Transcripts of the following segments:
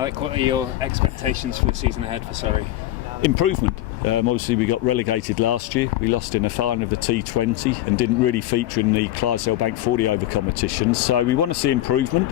Alec, what are your expectations for the season ahead for Surrey? Improvement. Obviously we got relegated last year. We lost in the final of the T20 and didn't really feature in the Clydesdale Bank 40 over competition, so we want to see improvement.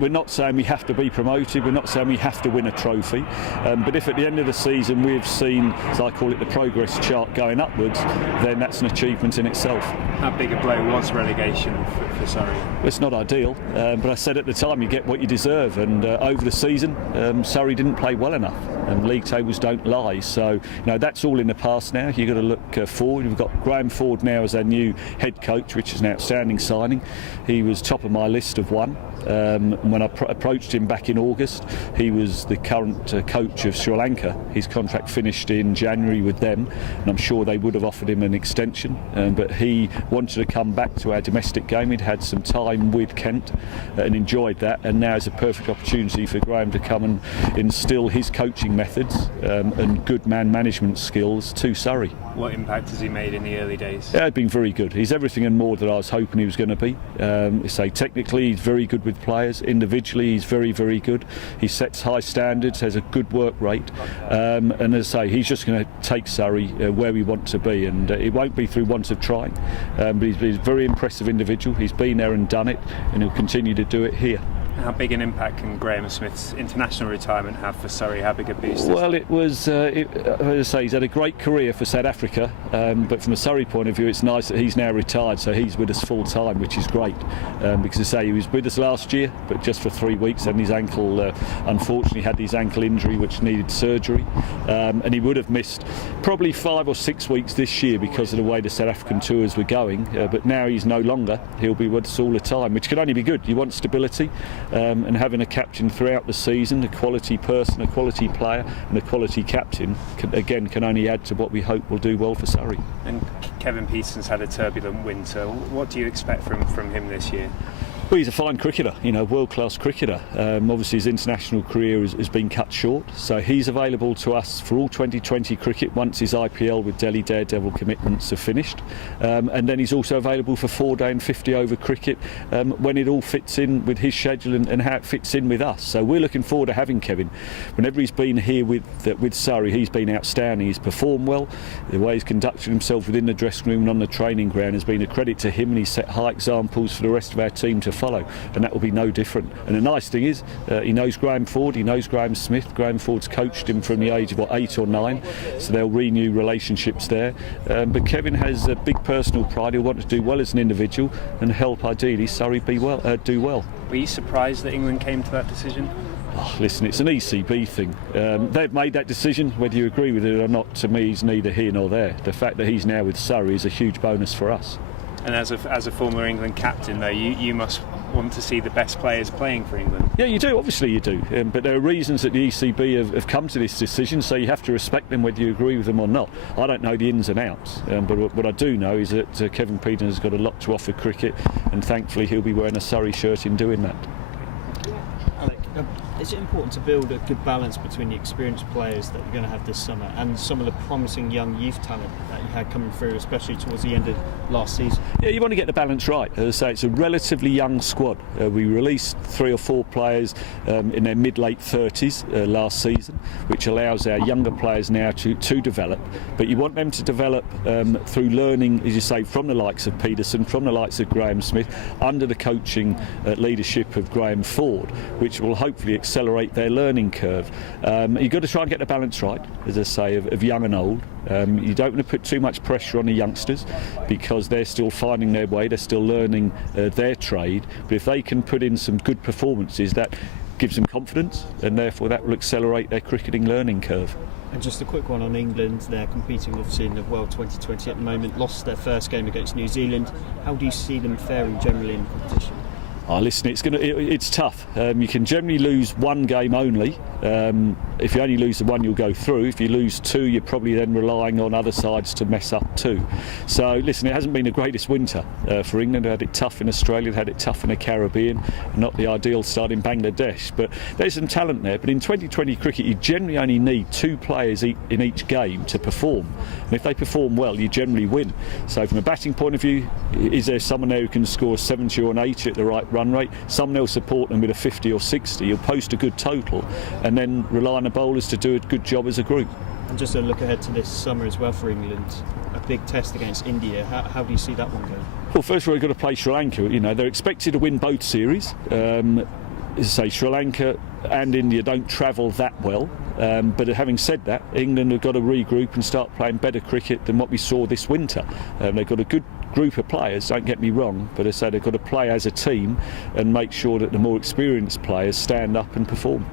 We're not saying we have to be promoted, we're not saying we have to win a trophy, but if at the end of the season we've seen, as I call it, the progress chart going upwards, then that's an achievement in itself. How big a blow was relegation for Surrey? It's not ideal, but I said at the time you get what you deserve, and over the season Surrey didn't play well enough, and league tables don't lie, so that's all in the past now. You've got to look forward. We've got Graeme now as our new head coach, which is an outstanding signing. He was top of my list of one. When I approached him back in August, he was the current coach of Sri Lanka. His contract finished in January with them, and I'm sure they would have offered him an extension, but he wanted to come back to our domestic game. He'd had some time with Kent and enjoyed that, and now is a perfect opportunity for Graeme to come and instill his coaching methods and good man management skills to Surrey. What impact has he made in the early days? Yeah, it's been very good. He's everything and more that I was hoping he was going to be. Technically he's very good with players. Individually he's very, very good. He sets high standards, has a good work rate, and as I say, he's just going to take Surrey where we want to be, and it won't be through want of trying, but he's a very impressive individual. He's been there and done it, and he'll continue to do it here. How big an impact can Graeme Smith's international retirement have for Surrey? How big a boost? Well, it was, as I say, he's had a great career for South Africa, but from a Surrey point of view, it's nice that he's now retired, so he's with us full time, which is great. Because, as I say, he was with us last year, but just for 3 weeks, and his ankle, unfortunately, had his ankle injury, which needed surgery, and he would have missed probably 5 or 6 weeks this year because of the way the South African tours were going. But now he's no longer. He'll be with us all the time, which can only be good. You want stability. And having a captain throughout the season, a quality person, a quality player and a quality captain, can only add to what we hope will do well for Surrey. And Kevin Pietersen's had a turbulent winter. What do you expect from him this year? Well, he's a fine cricketer, world-class cricketer. Obviously his international career has been cut short, so he's available to us for all 2020 cricket once his IPL with Delhi Daredevil commitments are finished, and then he's also available for 4-day and 50-over cricket when it all fits in with his schedule and how it fits in with us. So we're looking forward to having Kevin. Whenever he's been here with Surrey, he's been outstanding. He's performed well. The way he's conducted himself within the dressing room and on the training ground has been a credit to him, and he's set high examples for the rest of our team to follow, and that will be no different. And the nice thing is he knows Graeme Ford, he knows Graeme Smith. Graeme Ford's coached him from the age of 8 or 9, so they'll renew relationships there, but Kevin has a big personal pride. He'll want to do well as an individual and help ideally Surrey do well. Were you surprised that England came to that decision? Oh, listen, it's an ECB thing. They've made that decision. Whether you agree with it or not, to me, is neither here nor there. The fact that he's now with Surrey is a huge bonus for us. And as a former England captain, though, you must want to see the best players playing for England. Yeah, you do. Obviously you do. But there are reasons that the ECB have come to this decision, so you have to respect them whether you agree with them or not. I don't know the ins and outs, but what I do know is that Kevin Pietersen has got a lot to offer cricket, and thankfully he'll be wearing a Surrey shirt in doing that. Alec, is it important to build a good balance between the experienced players that you're going to have this summer and some of the promising young youth talent that you had coming through, especially towards the end of last season? Yeah, you want to get the balance right. As I say, it's a relatively young squad. We released 3 or 4 players in their mid-late 30s last season, which allows our younger players now to develop. But you want them to develop through learning, as you say, from the likes of Pietersen, from the likes of Graeme Smith, under the coaching leadership of Graeme Ford, which will hopefully accelerate their learning curve. You've got to try and get the balance right, as I say, of young and old. You don't want to put too much pressure on the youngsters because they're still finding their way, they're still learning their trade, but if they can put in some good performances, that gives them confidence, and therefore that will accelerate their cricketing learning curve. And just a quick one on England. They're competing obviously in the World 2020 at the moment, lost their first game against New Zealand. How do you see them faring generally in the competition? Oh, listen, it's tough. You can generally lose one game only. If you only lose the one, you'll go through. If you lose 2, you're probably then relying on other sides to mess up 2. So, listen, it hasn't been the greatest winter for England. They had it tough in Australia, they had it tough in the Caribbean, not the ideal start in Bangladesh. But there's some talent there. But in 2020 cricket, you generally only need 2 players in each game to perform. And if they perform well, you generally win. So from a batting point of view, is there someone there who can score 70 or an 80 at the right run rate. Some they'll support them with a 50 or 60. You'll post a good total and then rely on the bowlers to do a good job as a group. And just a look ahead to this summer as well for England, a big test against India. How do you see that one going? Well, first of all, we've got to play Sri Lanka. You know, they're expected to win both series. As I say, Sri Lanka and India don't travel that well. But having said that, England have got to regroup and start playing better cricket than what we saw this winter. They've got a good group of players, don't get me wrong, but as I say, they've got to play as a team and make sure that the more experienced players stand up and perform.